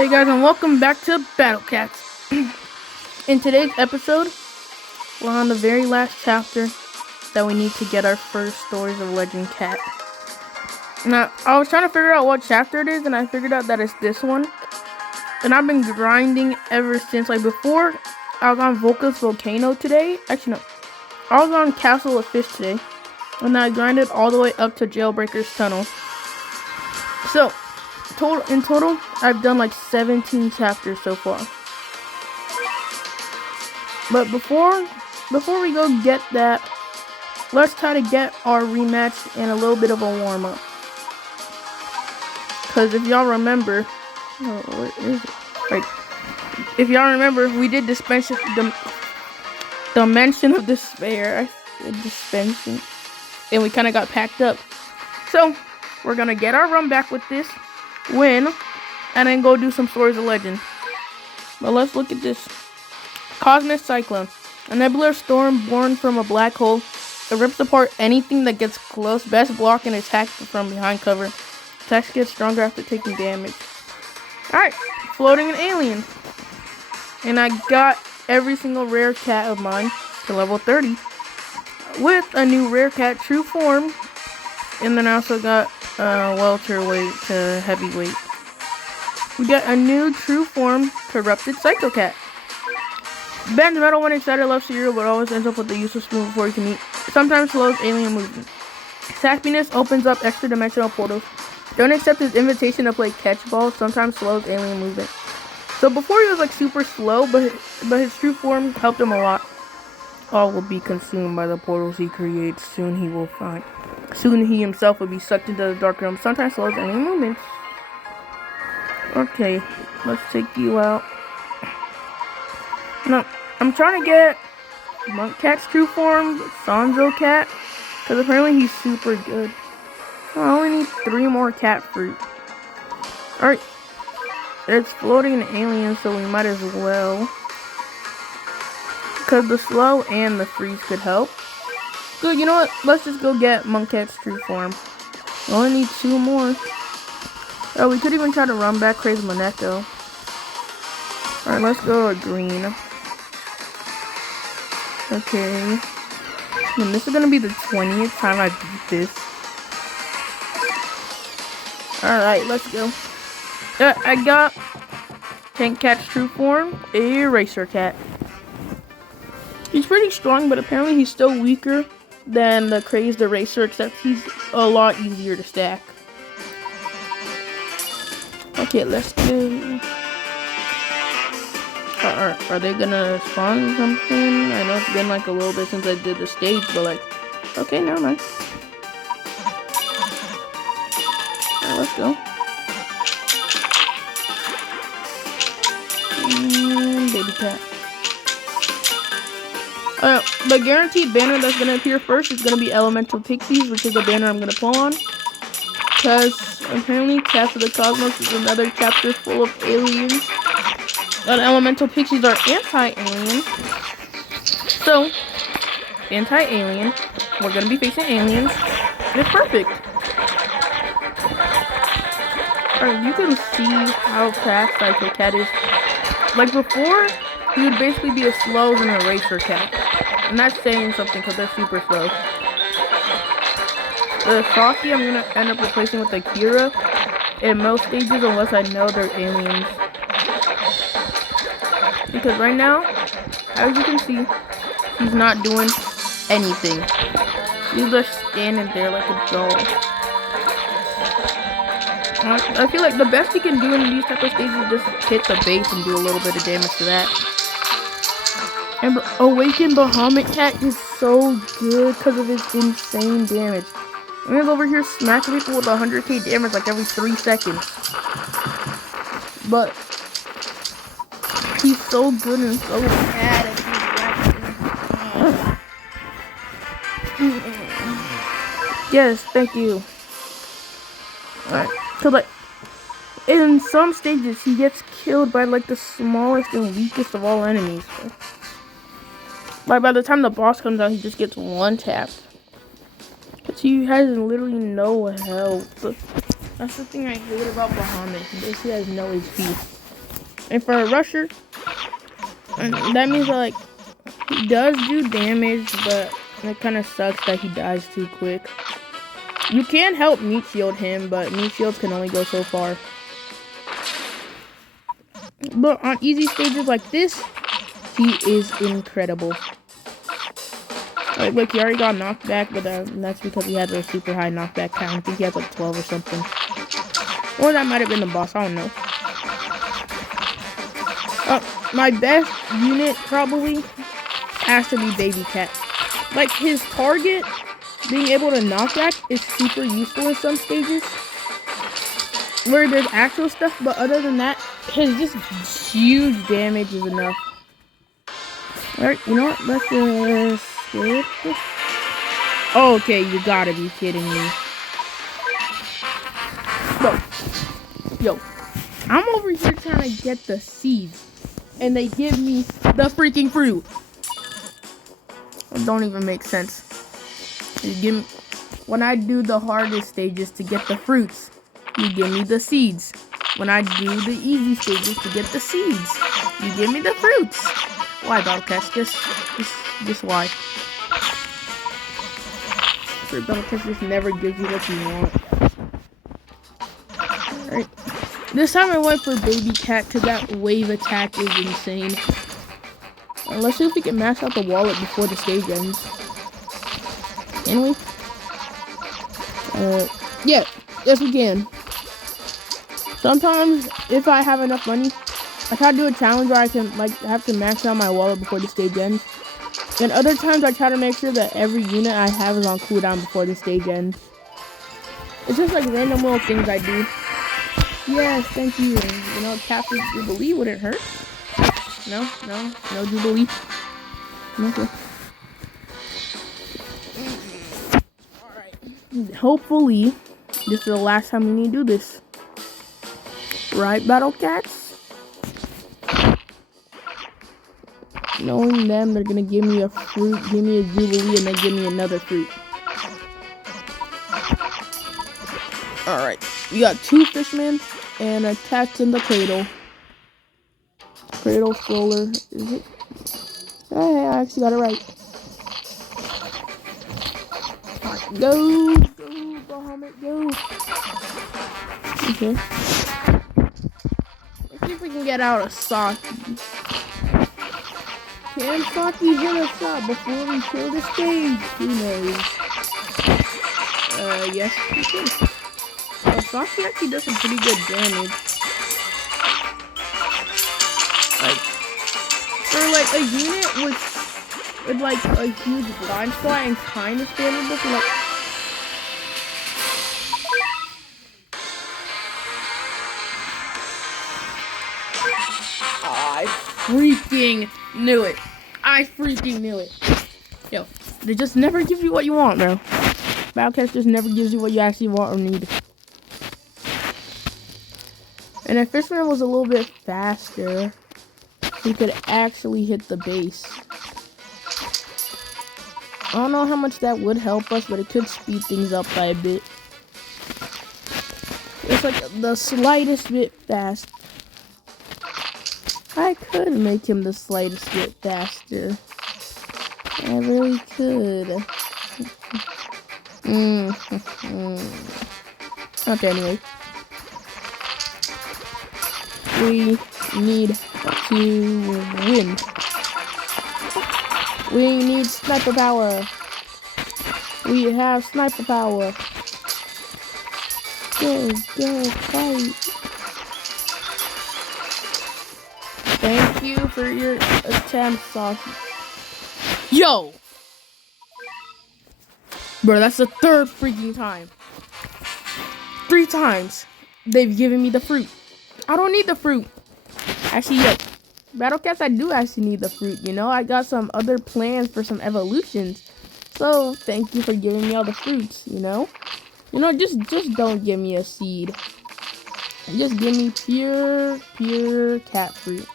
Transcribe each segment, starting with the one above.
Hey guys, and welcome back to Battle Cats. In today's episode, we're on the very last chapter that we need to get our first Stories of Legend cat. Now, I was trying to figure out what chapter it is, and I figured out that it's this one. And I've been grinding ever since. Like before, I was on Volca's Volcano today. Actually, no. I was on Castle of Fish today. And I grinded all the way up to Jailbreaker's Tunnel. So, in total, I've done like 17 chapters so far. But before we go get that, let's try to get our rematch and a little bit of a warm-up. Because if y'all remember, what is it? Right. If y'all remember, we did Dimension of Despair. Dispensing. And we kind of got packed up. So, we're going to get our run back with this, win, and then go do some Stories of Legend. But let's look at this. Cosmic Cyclone. A nebular storm born from a black hole. It rips apart anything that gets close. Best block and attack from behind cover. Attacks get stronger after taking damage. Alright, floating an alien. And I got every single rare cat of mine to level 30. With a new rare cat, True Form. And then I also got welterweight to heavyweight. We got a new True Form Corrupted Psycho Cat. Bends metal when excited, loves cereal, but always ends up with a useless spoon before you can eat. Sometimes slows alien movement. Happiness opens up extra dimensional portals. Don't accept his invitation to play catch ball. Sometimes slows alien movement. So before he was like super slow, but his true form helped him a lot. All will be consumed by the portals he creates. Soon he will find. Soon he himself will be sucked into the dark realm. Sometimes slows alien movements. Okay, let's take you out. No, I'm trying to get Monk Cat's true form, Sanzo Cat, because apparently he's super good. I only need 3 more cat fruit. Alright, it's floating an alien, so we might as well. Because the slow and the freeze could help. Good, you know what? Let's just go get Monk Cat's true form. We only need 2 more. Oh, we could even try to run back Crazy Moneko. Alright, let's go to green. Okay. And this is gonna be the 20th time I beat this. Alright, let's go. I got Tank Cat's true form, a Racer Cat. He's pretty strong, but apparently he's still weaker than the Crazed Eraser, except he's a lot easier to stack. Okay, let's go. Are they gonna spawn something? I know it's been like a little bit since I did the stage, but like, okay, never mind. Alright, let's go. And baby cat. The guaranteed banner that's gonna appear first is gonna be Elemental Pixies, which is the banner I'm gonna pull on. Because apparently Cats of the Cosmos is another chapter full of aliens. And Elemental Pixies are anti-alien. So, anti-alien. We're gonna be facing aliens. It's perfect. Alright, you can see how fast Psycho Cat is. Like before, he would basically be as slow as an Eraser Cat. And that's saying something because they're super slow. The Saki I'm gonna end up replacing with Akira in most stages unless I know they're aliens. Because right now, as you can see, he's not doing anything. He's just standing there like a doll. I feel like the best he can do in these type of stages is just hit the base and do a little bit of damage to that. And Awakened Bahamut Cat is so good because of his insane damage. And he's over here smacking people with 100k damage like every 3 seconds. But he's so good and so bad at these Yes, thank you. Alright, so like, in some stages he gets killed by like the smallest and weakest of all enemies. Like by the time the boss comes out, he just gets one tapped. But he has literally no health. That's the thing I hate about Bahamut. He basically has no HP. And for a rusher, that means that, like, he does do damage, but it kind of sucks that he dies too quick. You can help meat shield him, but meat shields can only go so far. But on easy stages like this, he is incredible. Like, look, he already got knocked back, but that's because he has a super high knockback count. I think he has like 12 or something. Or that might have been the boss, I don't know. My best unit probably has to be Baby Cat. Like, his target, being able to knock back, is super useful in some stages where there's actual stuff, but other than that, his just huge damage is enough. Alright, you know what? Let's just skip this. Okay, you gotta be kidding me. Yo, I'm over here trying to get the seeds, and they give me the freaking fruit. It don't even make sense. You give me, when I do the hardest stages to get the fruits, you give me the seeds. When I do the easy stages to get the seeds, you give me the fruits. Why, Battlecast? Just why? Battlecast just never gives you what you want. Alright. This time I went for Baby Cat because that wave attack is insane. Let's see if we can max out the wallet before the stage ends. Can we? Yeah. Yes, we can. Sometimes, if I have enough money, I try to do a challenge where I can, like, have to max out my wallet before the stage ends. And other times, I try to make sure that every unit I have is on cooldown before the stage ends. It's just, like, random little things I do. Yes, thank you. You know, Captain Jubilee wouldn't hurt. No Jubilee. Okay. Alright. Hopefully, this is the last time we need to do this. Right, Battle Cats? Knowing them, they're gonna give me a fruit, give me a Jubilee, and then give me another fruit. Alright. We got 2 fishmen and a cat in the cradle. Cradle stroller. Is it? Hey, I actually got it right. Go, Bahamut, go. Okay. Let's see if we can get out a Saki. Can Saki hit us up before we kill the stage? Who knows? Yes, we can. Saki actually does some pretty good damage. Like, for like a unit with like a huge blind spot and kind of spammable for like. I freaking knew it. I freaking knew it. Yo, they just never give you what you want, bro. Battlecast just never gives you what you actually want or need. And if Fishman was a little bit faster, he could actually hit the base. I don't know how much that would help us, but it could speed things up by a bit. It's like the slightest bit fast. I could make him the slightest bit faster. I really could. Okay, anyway. We need to win. We need sniper power. We have sniper power. Go, fight. Thank you for your attempt, Saki. Yo! Bro, that's the 3rd freaking time. 3 times they've given me the fruit. I don't need the fruit. Actually, yo, Battlecats, I do actually need the fruit, you know? I got some other plans for some evolutions. So, thank you for giving me all the fruits, you know? You know, just don't give me a seed. Just give me pure cat fruit.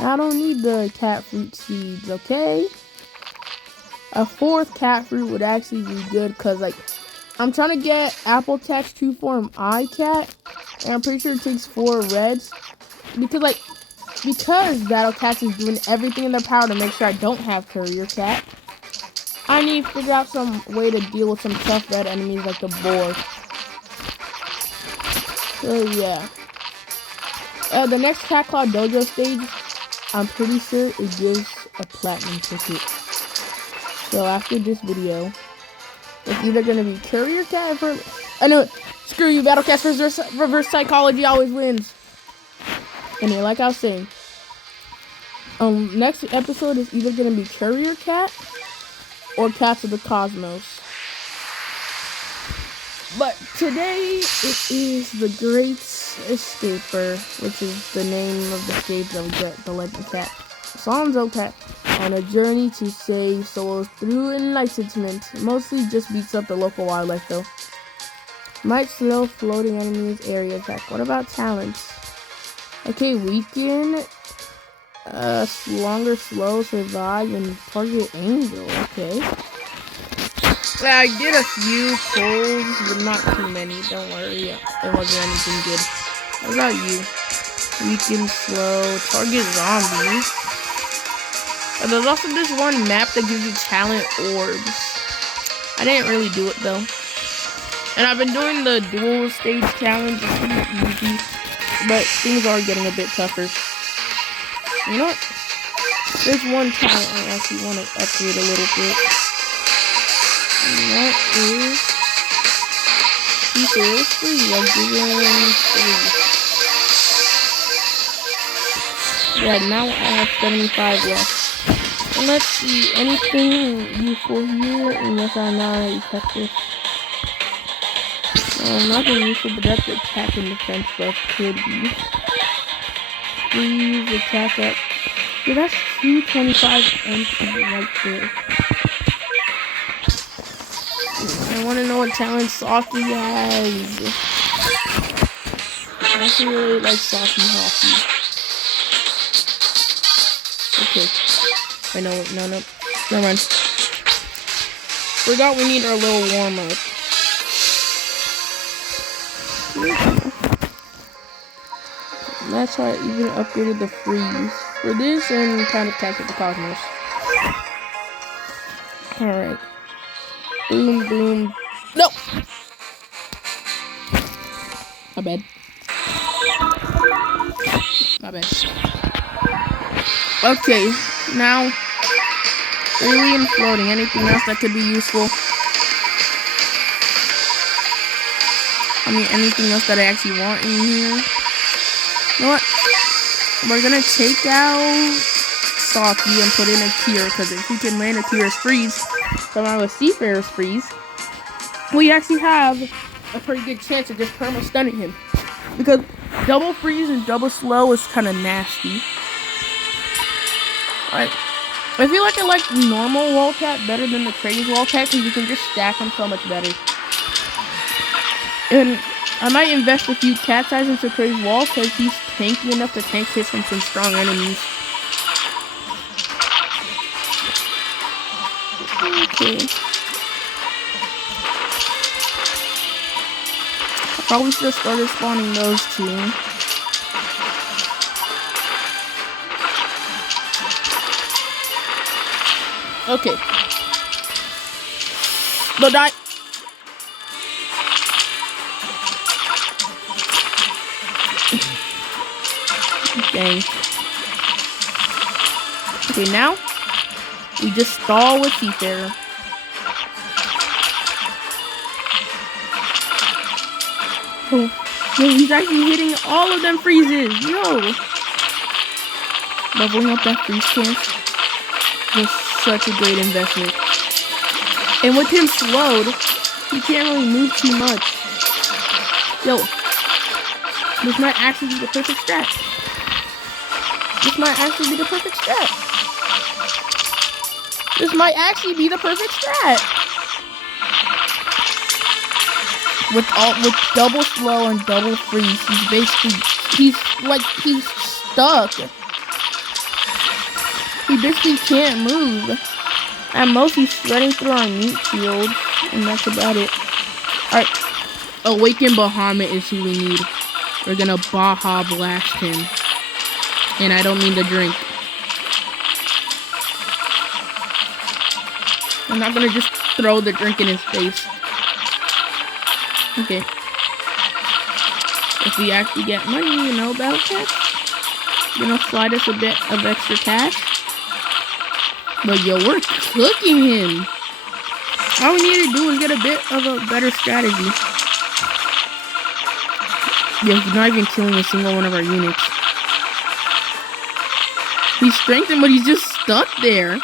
I don't need the cat fruit seeds, okay? A 4th cat fruit would actually be good because, like, I'm trying to get Apple Text True Form iCat, and I'm pretty sure it takes 4 reds. because Battle Cats is doing everything in their power to make sure I don't have Courier Cat, I need to figure out some way to deal with some tough red enemies like the boar. So yeah. The next Cat Claw Dojo stage, I'm pretty sure it gives a platinum ticket. So after this video, it's either gonna be Courier Cat or I know it. Screw you, Battle Cats reverse psychology always wins. Anyway, like I was saying, next episode is either gonna be Courier Cat or Cats of the Cosmos. But today it is the Great Escaper, which is the name of the stage that we get the Legend Cat. Sanzo Cat on a journey to save souls through enlightenment. Mostly just beats up the local wildlife though. Might slow floating enemies area attack. What about talents? Okay, weaken, longer slow, survive, and target angel. Okay. Yeah, I did a few pulls, but not too many. Don't worry, it wasn't anything good. What about you? Weaken, slow, target zombies. There's also this one map that gives you talent orbs. I didn't really do it though. And I've been doing the dual stage challenge. It's pretty easy, but things are getting a bit tougher. You know what? There's one talent I actually want to upgrade a little bit. And that is Seafarer's Freeze. I'm doing 3. Yeah, now I have 75 left. And let's see, anything useful here? Unless I'm not already checked this. Nothing useful, but that's attack and defense stuff could be. Freeze, attack up. Yeah, that's 225 MP right there. I want to know what talent Saki has. I actually really like Saki Hockey. Okay. I know it. No. Never mind. Forgot we need our little warm-up. That's why I even upgraded the freeze for this and kind of Cats of the Cosmos. Alright. Boom, boom. No! My bad. My bad. Okay, now alien floating. Anything else that could be useful? I mean, anything else that I actually want in here? You know what? We're gonna take out Saki and put in a Kira, because if we can land a Kira's Freeze, come out with Seafarer's Freeze, we actually have a pretty good chance of just perma-stunning him. Because double freeze and double slow is kind of nasty. Alright. I feel like I like normal Wildcat better than the crazy Wildcat because you can just stack them so much better. And I might invest a few Cat's Eyes into Crazy Wall because he's tanky enough to tank hits from some strong enemies. Okay. I probably should have started spawning those two. Okay. No, die. Dang. Okay, now we just stall with Seafarer. Oh, yo, he's actually hitting all of them freezes. Yo, leveling up that freeze chance was such a great investment. And with him slowed, he can't really move too much. Yo, this might actually be the perfect strat. This might actually be the perfect strat. This might actually be the perfect strat. With double slow and double freeze, he's stuck. He basically can't move. At most, he's threading through our meat shield, and that's about it. Alright, Awakened Bahamut is who we need. We're gonna Baja Blast him. And I don't mean the drink. I'm not gonna just throw the drink in his face. Okay. If we actually get money, you know, Battle Cash, you know, slide us a bit of extra cash. But yo, we're cooking him. All we need to do is get a bit of a better strategy. Yo, he's not even killing a single one of our units. He's strengthened, but he's just stuck there.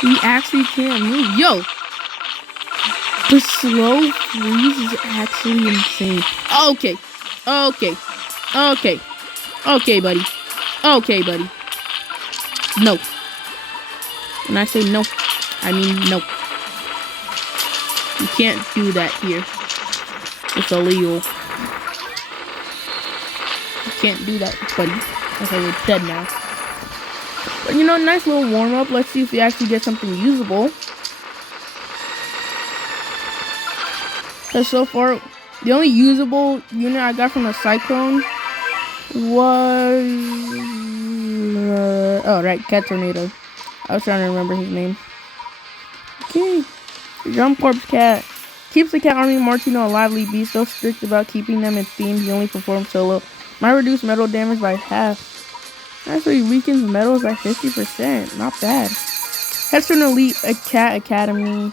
He actually can't move. Yo! The slow freeze is actually insane. Okay. Okay. Okay. Okay, buddy. Okay, buddy. No. When I say no, I mean no. You can't do that here. It's illegal. You can't do that, buddy. Okay, we're dead now. But you know, nice little warm-up. Let's see if we actually get something usable. Because so far, the only usable unit I got from the Cyclone was... oh, right, Cat Tornado. I was trying to remember his name. Okay. Drum Corps Cat. Keeps the cat army Martino a lively beast, so strict about keeping them in theme, he only performs solo. Might reduce metal damage by half. Actually weakens metals by 50%. Not bad. Heads to an elite cat academy.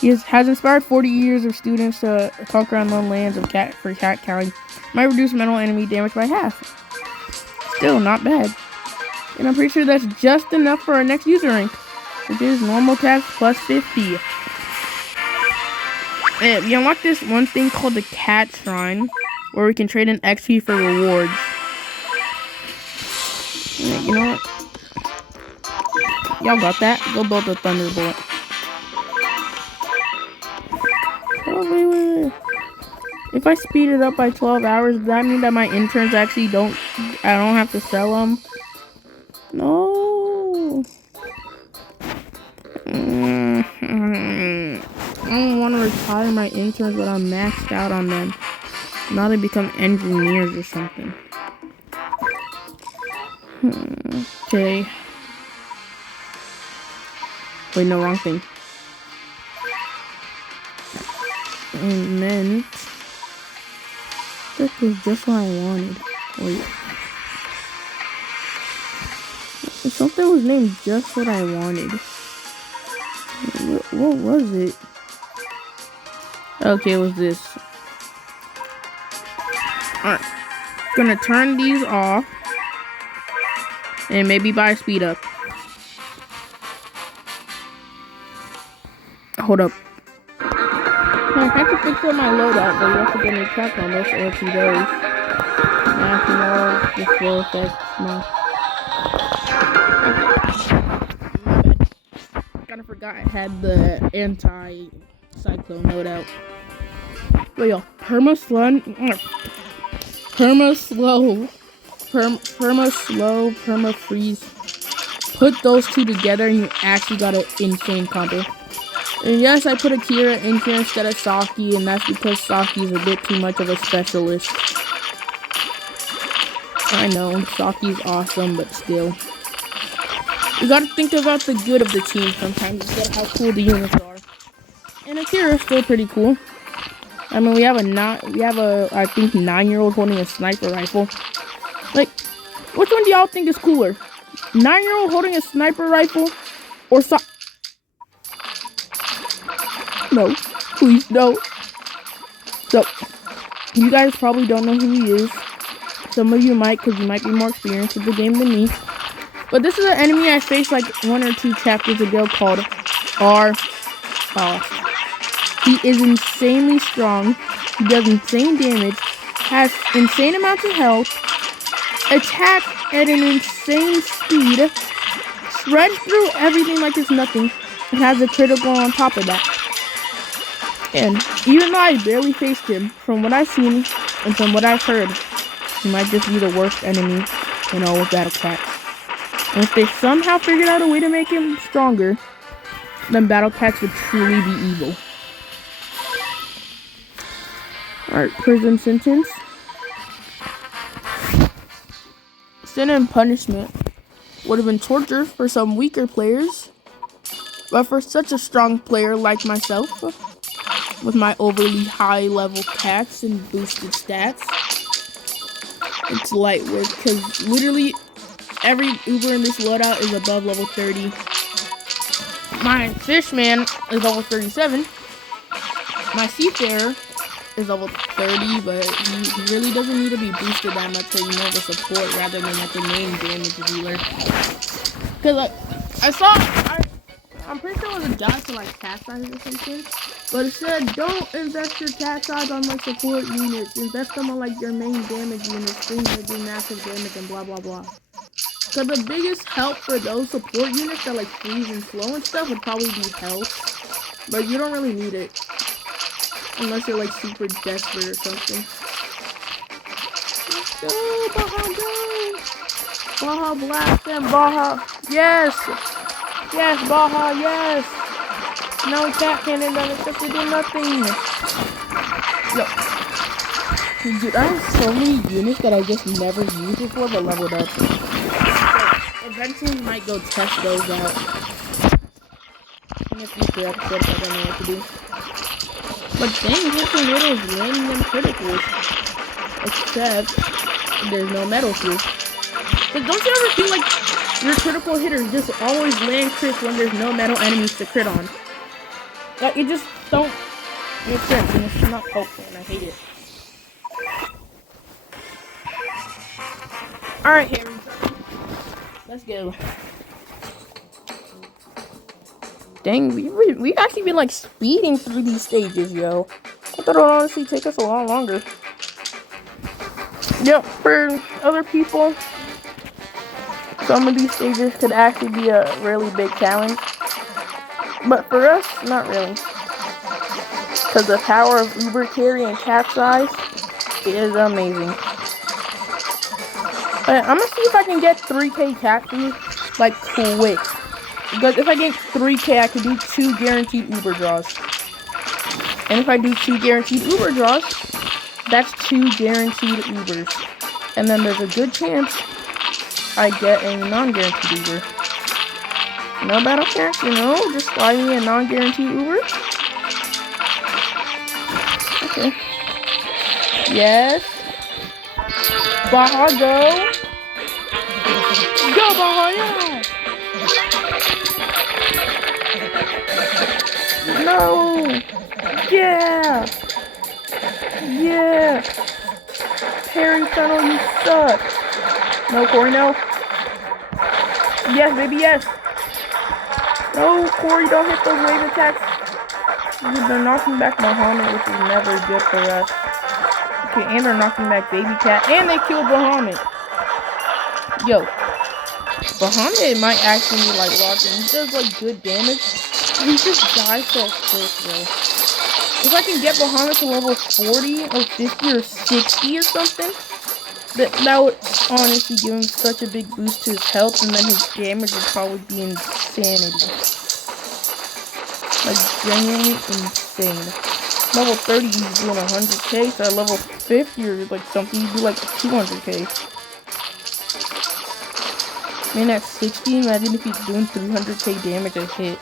He has inspired 40 years of students to conquer unknown lands of cat for cat counting. Might reduce metal enemy damage by half. Still not bad. And I'm pretty sure that's just enough for our next user rank, which is normal cats plus 50. And we unlocked this one thing called the Cat Shrine, where we can trade in XP for rewards. And you know what? Y'all got that? Go build a Thunderbolt. Oh, wait. If I speed it up by 12 hours, does that mean that my interns actually I don't have to sell them? No. I don't want to retire my interns, but I'm maxed out on them. Now they become engineers or something. Okay. Wait, no, wrong thing. And then that was just what I wanted. Wait. Something was named just what I wanted. What was it? Okay, it was this. Alright. Gonna turn these off. And maybe buy speed up. Hold up. I have to fix up my loadout, but you have to get me track on this or 2 days. National, the slow effects, no. Kinda forgot I had the anti-cyclone loadout. But yo, perma slow, perma freeze. Put those two together and you actually got an insane combo. And yes, I put Akira in here instead of Saki, and that's because Saki is a bit too much of a specialist. I know, Saki's awesome, but still. You gotta think about the good of the team sometimes instead of how cool the units are. And Akira's still pretty cool. I mean, we have a I think 9-year-old holding a sniper rifle. Like, which one do y'all think is cooler? 9-year-old holding a sniper rifle, or No, please, no. So, you guys probably don't know who he is. Some of you might, because you might be more experienced with the game than me. But this is an enemy I faced like 1 or 2 chapters ago called R. He is insanely strong. He does insane damage. Has insane amounts of health. Attacks at an insane speed. Shreds through everything like it's nothing. And has a critical on top of that. And even though I barely faced him, from what I've seen and from what I've heard, he might just be the worst enemy in all of Battle Cats. And if they somehow figured out a way to make him stronger, then Battle Cats would truly be evil. Alright, prison sentence. Sin and punishment would have been torture for some weaker players, but for such a strong player like myself, with my overly high level cats and boosted stats, it's light work, because literally every Uber in this loadout is above level 30. My Fishman is level 37. My Seafarer is level 30, but he really doesn't need to be boosted that much, so you know, the support rather than like the main damage dealer. Because I'm pretty sure it was a dodge to like cat size or something, but it said don't invest your cat size on like support units, invest them on like your main damage units, things that do massive damage and blah blah blah. So the biggest help for those support units that like freeze and slow and stuff would probably be health, but you don't really need it unless you're like super desperate or something. Let's go, Baja, go! Baja, blast them, Baja! Yes! Yes, Baja, yes! No cat cannon does except to do nothing. Yo. Dude, I have so many units that I just never used before but leveled up. Eventually might go test those out. In a future episode if I don't know what to do. But dang, this tornado is landing them criticals. Except there's no metal here. But don't you ever feel like your critical hitters just always land crits when there's no metal enemies to crit on? Like, it just don't make sense, and it's not helpful, and I hate it. Alright, Harry. Let's go. Dang, we actually been like speeding through these stages, yo. I thought it would honestly take us a lot longer. Yep, for other people, some of these stages could actually be a really big challenge. But for us, not really. Because the power of Uber carry and cat size is amazing. But I'm gonna see if I can get 3k cat food like quick. Because if I get 3k, I can do 2 guaranteed Uber draws. And if I do 2 guaranteed Uber draws, that's 2 guaranteed Ubers. And then there's a good chance I get a non-guaranteed Uber. No battle chance, you know, just fly me a non-guaranteed Uber. Okay. Yes. Baja, go. Go, Baja, yeah. No! Yeah! Yeah! Parry Tunnel, you suck! No, Corey, no! Yes, baby, yes! No, Corey, don't hit those wave attacks! They're knocking back Bahamut, which is never good for us. Okay, and they're knocking back Baby Cat, and they killed Bahamut! Yo. Bahamut might actually be like locked in. He does like good damage. He just dies so quick, bro. If I can get Bahamut to level 40 or 50 or 60 or something, that would honestly give him such a big boost to his health, and then his damage would probably be insanity. Like, genuinely insane. Level 30, he's doing 100k, so at level 50 or like something, he'd do like 200k. Man, at 60, imagine if he's doing 300k damage a hit.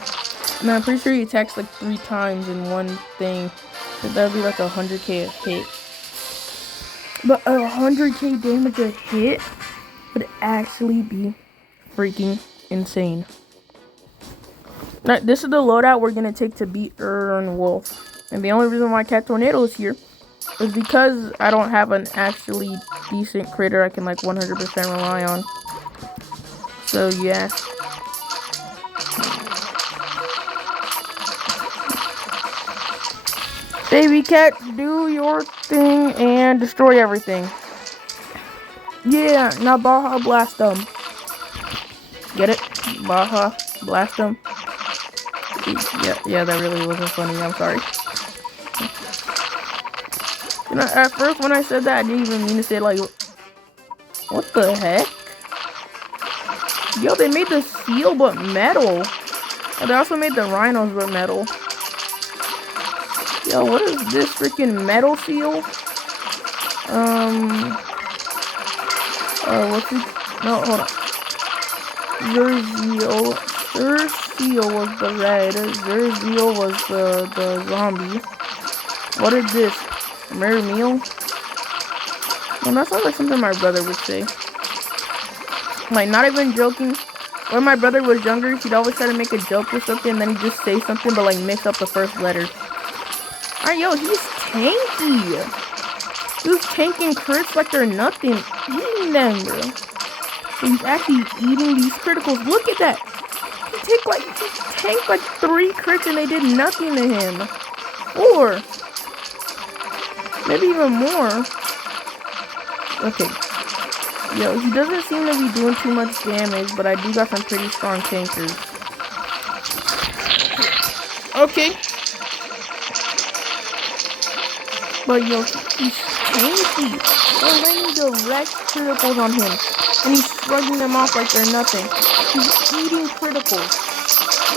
And I'm pretty sure he attacks like 3 times in one thing. So that would be like 100k a hit. But 100k damage a hit would actually be freaking insane. Now, this is the loadout we're going to take to beat Ern Wolf. And the only reason why Cat Tornado is here is because I don't have an actually decent critter I can like 100% rely on. So yeah. Baby Cat, do your thing and destroy everything. Yeah, now Baja blast them. Get it? Baja blast them. Yeah, that really wasn't funny. I'm sorry. You know, at first when I said that, I didn't even mean to say like, what the heck? Yo, they made the seal but metal. And they also made the rhinos but metal. Yo, what is this freaking metal seal? No, hold on. Zerzio. Zerzio was the red. Zerzio was the zombie. What is this? Rare meal? Well, that sounds like something my brother would say. Like, not even joking. When my brother was younger, he'd always try to make a joke or something, and then he'd just say something, but like mix up the first letter. Alright, yo, he's tanky. He was tanking crits like they're nothing. Eating them, bro. He's actually eating these criticals. Look at that. He tanked like 3 crits and they did nothing to him. Or maybe even more. Okay. Yo, he doesn't seem to be doing too much damage, but I do got some pretty strong tankers. Okay. But yo, he's tanky. They're landing direct criticals on him. And he's shrugging them off like they're nothing. He's eating criticals.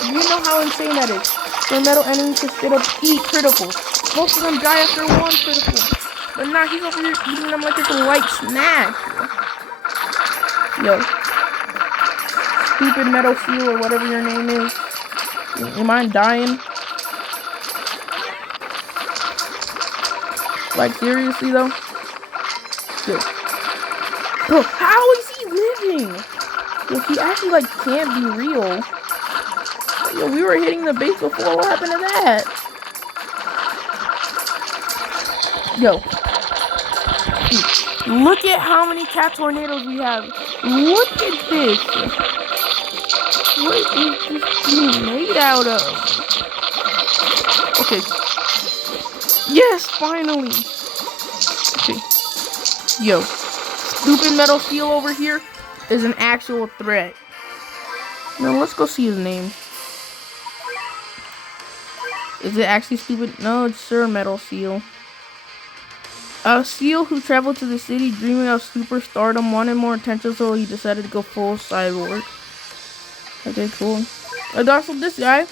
You know how insane that is. For metal enemies to straight up eat criticals. Most of them die after 1 critical. But now he's over here eating them like it's a light snack. Yo. Stupid Metal Seal or whatever your name is. You mind dying? Like, seriously, though? Yo. Bro, how is he living? Yo, he actually, like, can't be real. Yo, we were hitting the base before. What happened to that? Yo. Look at how many cat tornadoes we have. Look at this. What is this being made out of? Okay. Yes, finally. Okay. Yo. Stupid Metal Seal over here is an actual threat. Now let's go see his name. Is it actually stupid? No, it's Sir Metal Seal. A seal who traveled to the city dreaming of superstardom, wanted more attention, so he decided to go full cyborg. Okay, cool. Also, this guy,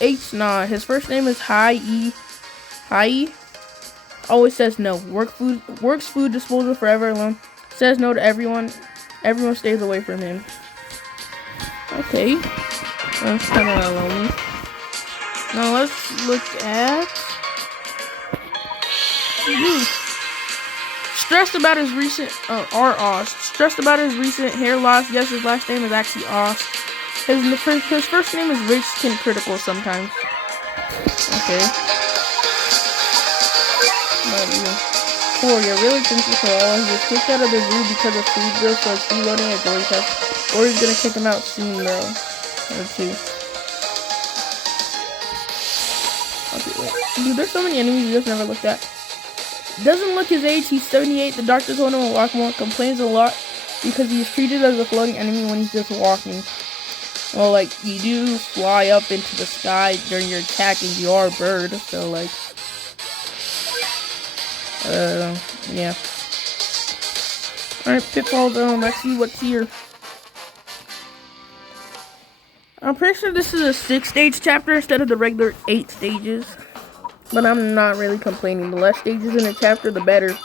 H-Nah, his first name is Hai. Always says no. Works food disposal forever alone. Says no to everyone. Everyone stays away from him. Okay. That's kind of lonely. Now let's look at... Stressed about his recent stressed about his recent hair loss. Yes, his last name is actually Oz. His first name is Rich Skin Critical sometimes. Okay. Poor, you're really thankful for all. He was kicked out of the zoo because of food bills, so it's reloading at Gory's house. Gory's gonna kick him out soon, though. Or 2. Okay, wait. Dude, there's so many enemies we just never looked at. Doesn't look his age. He's 78. The doctor told him to walk more. Complains a lot because he's treated as a floating enemy when he's just walking. Well, like, you do fly up into the sky during your attack and you are a bird, so, like... yeah. Alright, Pitfall Zone. Let's see what's here. I'm pretty sure this is a 6-stage chapter instead of the regular 8 stages. But I'm not really complaining. The less stages in a chapter, the better.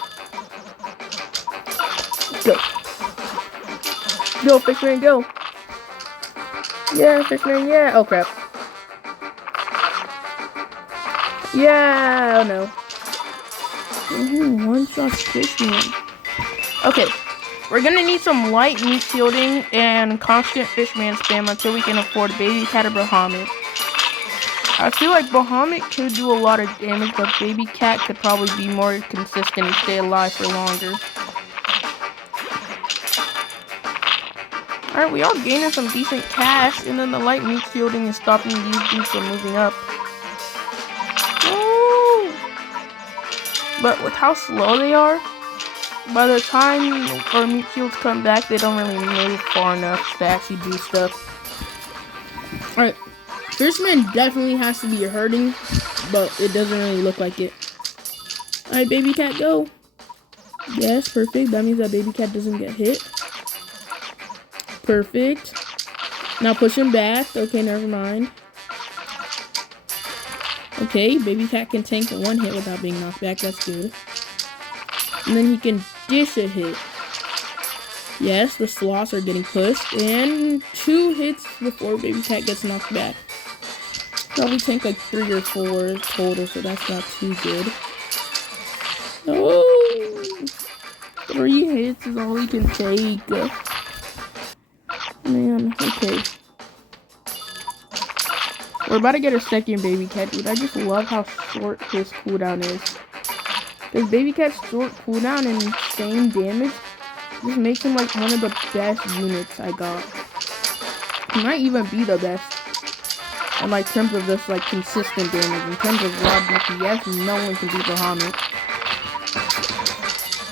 Go. Go, Fishman, go. Yeah, Fishman, yeah. Oh, crap. Yeah, oh no. One-shot Fishman. Okay. We're gonna need some light meat shielding and constant Fishman spam until we can afford Baby Cat or Bahamut. I feel like Bahamut could do a lot of damage, but Baby Cat could probably be more consistent and stay alive for longer. Alright, we are gaining some decent cash, and then the light meat shielding is stopping these dudes from moving up. Woo! But with how slow they are, by the time our meat shields come back, they don't really move far enough to actually do stuff. Alright. Fishman definitely has to be hurting, but it doesn't really look like it. Alright, Baby Cat, go. Yes, perfect. That means that Baby Cat doesn't get hit. Perfect. Now push him back. Okay, never mind. Okay, Baby Cat can tank 1 hit without being knocked back. That's good. And then he can dish a hit. Yes, the sloths are getting pushed. And 2 hits before Baby Cat gets knocked back. Probably tank like 3 or 4 total, so that's not too good. Oh! 3 hits is all he can take. Man, okay. We're about to get a second Baby Cat, dude. I just love how short his cooldown is. Because Baby Cat's short cooldown and insane damage just makes him like one of the best units I got. He might even be the best. In like terms of just like consistent damage. In terms of raw DPS, no one can beat Bahamut.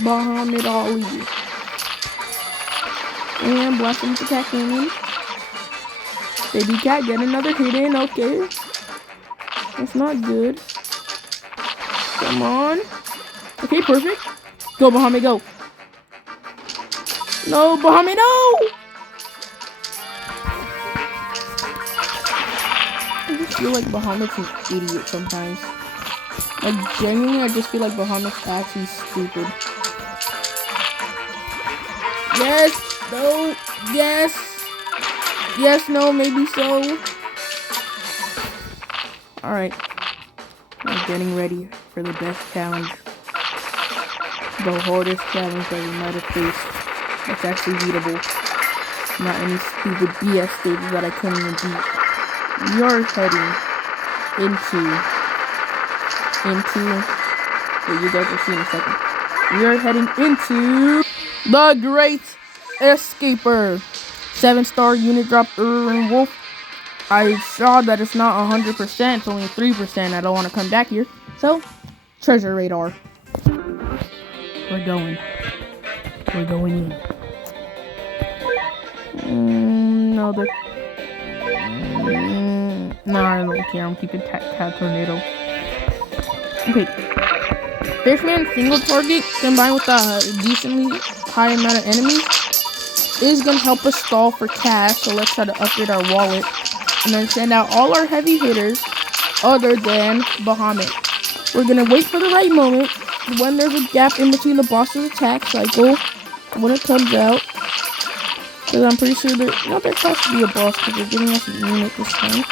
Bahamut Ali. And Blasphemous attack in. Baby Cat get another hit in, okay. That's not good. Come on. Okay, perfect. Go, Bahamut, go. No, Bahamut, no! I just feel like Bahamut's an idiot sometimes. Like, genuinely, I just feel like Bahamut's actually stupid. Yes! No! Yes! Yes, no, maybe so. Alright. We're getting ready for the best challenge. The hardest challenge that we might have faced. That's actually beatable. Not any stupid BS stages that I couldn't even beat. We are heading into what you guys will see in a second. We are heading into the Great Escaper. 7-star unit drop Urban Wolf. I saw that it's not 100%, it's only 3%. I don't want to come back here. So, treasure radar. We're going in. No, no, I don't care. I'm keeping Cat Tornado. Okay. Fishman single target combined with a decently high amount of enemies is going to help us stall for cash. So let's try to upgrade our wallet and then send out all our heavy hitters other than Bahamut. We're going to wait for the right moment when there's a gap in between the boss's attack cycle when it comes out. Because I'm pretty sure there has to be a boss because they're giving us a unit this time.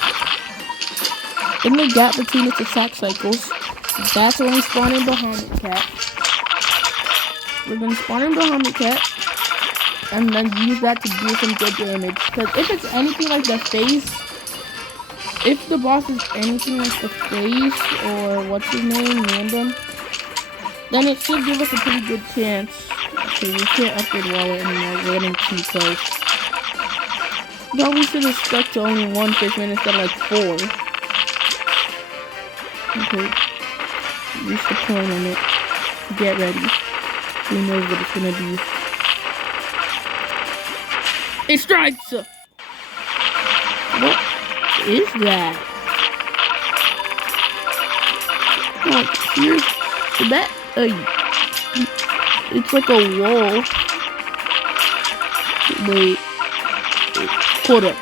In the gap between its attack cycles, that's when we spawn in Bahamut Cat. We're going to spawn in Bahamut Cat and then use that to do some good damage. Because if it's anything like the face, if the boss is anything like the face or what's his name, Random, then it should give us a pretty good chance. Okay, we can't upgrade wallet anymore. We're getting too close. Probably should have stuck to only 1 fishman instead of like 4. Okay. Reach the point on it. Get ready. Who knows what it's gonna be. It strikes! What is that? Oh, here's that. It's like a wall. Wait. Hold up.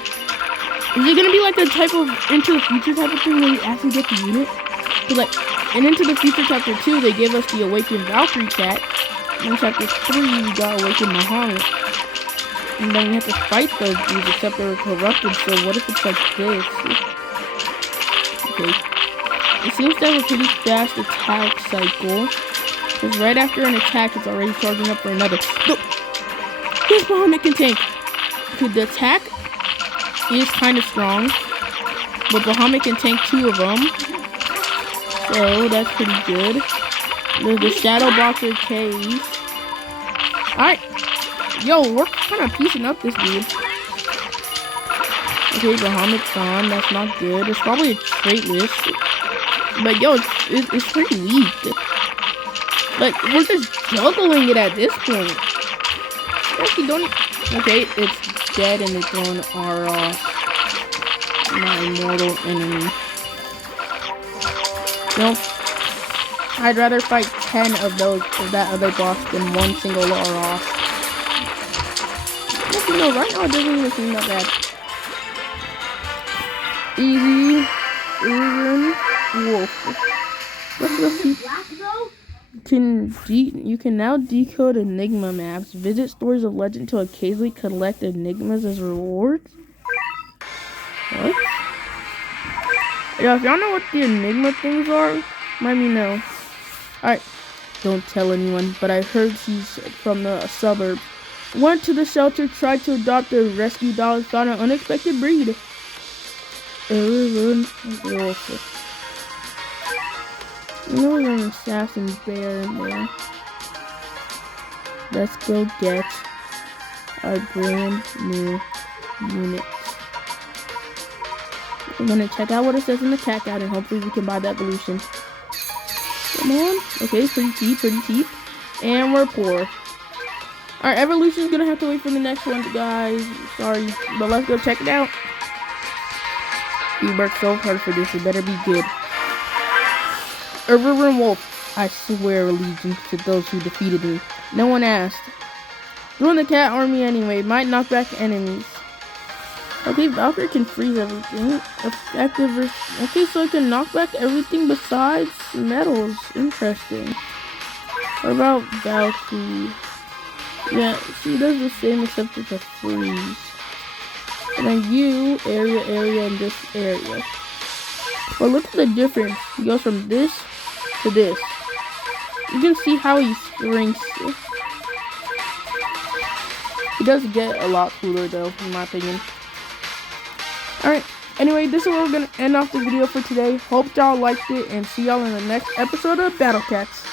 Is it gonna be like a type of Into the Future type of thing where you actually get the unit? Like, in Into the Future Chapter 2, they gave us the Awakened Valkyrie Cat. In Chapter 3, we got Awakened Bahamut. And then we have to fight those dudes, except they were corrupted, so what if it's like this? Okay. It seems to have a pretty fast attack cycle. Because right after an attack, it's already charging up for another. No! This Bahamut can tank! Okay, the attack is kind of strong. But Bahamut can tank 2 of them. So, that's pretty good. There's the Shadow Boxer cave. Alright. Yo, we're kind of piecing up this dude. Okay, Bahamut's on. That's not good. It's probably a trait list. But yo, it's pretty weak. Like, we're just juggling it at this point. Actually, don't... Okay, it's dead and it's on our, my immortal enemy. Nope. I'd rather fight 10 of those of that other boss than 1 single Laros. Actually, no, right now it doesn't even seem that bad. Easy. Urban Wolf. Let's go see. You can now decode Enigma maps. Visit Stories of Legend to occasionally collect Enigmas as rewards. What? Yeah, if y'all know what the Enigma things are, let me know. Alright, don't tell anyone, but I heard she's from the suburbs. Went to the shelter, tried to adopt a rescue dog, found an unexpected breed. There was an assassin bear in there. Let's go get our brand new unit. We're gonna check out what it says in the checkout and hopefully we can buy the evolution. Come on. Okay, pretty cheap. And we're poor. Our evolution's gonna have to wait for the next one, guys. Sorry, but let's go check it out. You worked so hard for this, it better be good. Urban Wolf, I swear allegiance to those who defeated me. No one asked. Join the cat army anyway, might knock back enemies. Okay, Valkyrie can freeze everything. Effective. Okay, so it can knock back everything besides metals. Interesting. What about Valkyrie? Yeah, she does the same except it's a freeze. And then you, area, and this area. Well, look at the difference. He goes from this to this. You can see how he shrinks. He does get a lot cooler though, in my opinion. Alright, anyway, this is where we're going to end off the video for today. Hope y'all liked it and see y'all in the next episode of Battle Cats.